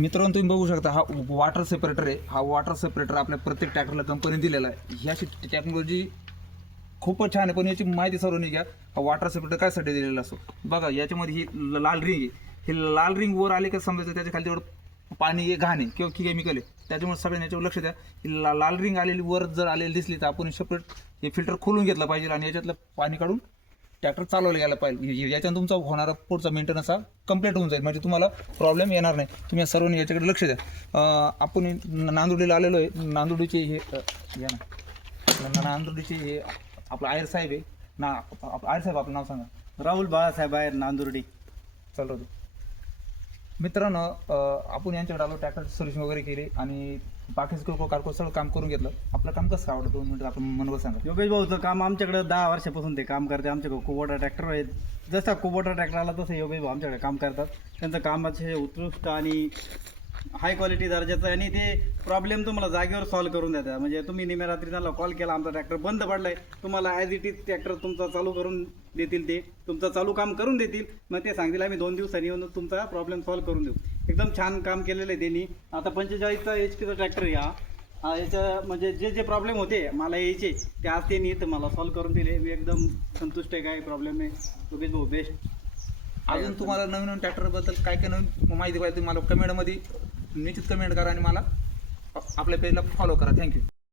मित्रांनो तुम्ही बघू शकता, हा वॉटर सेपरेटर आहे. हा वॉटर सेपरेटर आपल्या प्रत्येक ट्रॅक्टरला कंपनी दिलेला आहे. ही अशी टेक्नॉलॉजी खूपच छान आहे, पण याची माहिती सर्व नाही घ्या. हा वॉटर सेपरेटर कायसाठी दिलेला असतो बघा. याच्यामध्ये ही लाल रिंग आहे. ही लाल रिंग वर आले का समजायचं त्याच्या खाली तेवढं पाणी आहे, घाण आहे किंवा केमिकल आहे. त्याच्यामुळे सगळ्यांनी याच्यावर लक्ष द्या. ही लाल रिंग आलेली वर जर आलेली दिसली तर आपण सेपरेट हे फिल्टर खोलून घेतलं पाहिजे आणि याच्यातलं पाणी काढून ट्रॅक्टर चालवलं गेला पाहिजे. याच्यानं तुमचा होणारा पुढचा मेंटेनन्स हा कंप्लीट होऊन जाईल, म्हणजे तुम्हाला प्रॉब्लेम येणार नाही. तुम्ही या सर्वांनी याच्याकडे लक्ष द्या. आपण नांदुर्डीला आलेलो आहे. नांदुर्डीचे हे या ना, नांदुर्डीचे हे आपलं आयर साहेब आहे ना. आयर साहेब आपलं नाव सांगा. राहुल बाळासाहेब आहे, नांदुर्डी. चालू होतं. मित्रांनो, आपण यांच्याकडे आलो, ट्रॅक्टर सर्व्हिसिंग वगैरे केली आणि बाकीचं किरकोळ कारकोळ सगळं काम करून घेतलं. आपलं काम कसं आवडतं 2 मिनिटं आपण मनवर सांगा. योगेश भाऊचं काम आमच्याकडे 10 वर्षापासून ते काम करते. आमच्याकडे कुबोटा ट्रॅक्टर आहे. जसा कुबोटा ट्रॅक्टर आला तसं योगेश भाऊ आमच्याकडे काम करतात. त्यांचं काम अतिशय उत्कृष्ट आणि हाय क्वालिटी दर्जाचं आहे आणि ते प्रॉब्लेम तुम्हाला जागेवर सॉल्व्ह करून देतात. म्हणजे तुम्ही निम्या रात्री त्यांना कॉल केला, आमचा ट्रॅक्टर बंद पडलाय, तुम्हाला ॲज इट इज ट्रॅक्टर तुमचा चालू करून देतील. ते तुमचं चालू काम करून देतील. मग ते सांगतील आम्ही 2 दिवसांनी येऊन तुमचा प्रॉब्लेम सॉल्व्ह करून देऊ. एकदम छान काम केलेलं आहे त्यांनी. आता 45चा HP ट्रॅक्टर आहे हा. याच्या म्हणजे जे प्रॉब्लेम होते मला यायचे ते आज त्यांनी इथं मला सॉल्व्ह करून दिले. मी एकदम संतुष्ट आहे. काही प्रॉब्लेम नाही. योगेश भाऊ बेस्ट. अजून तुम्हाला नवीन नवीन ट्रॅक्टरबद्दल काय काय नवीन माहिती पाहिजे तुम्हाला कमेंटमध्ये निश्चित कमेंट करा आणि मला आपल्या पेजला फॉलो करा. थँक्यू.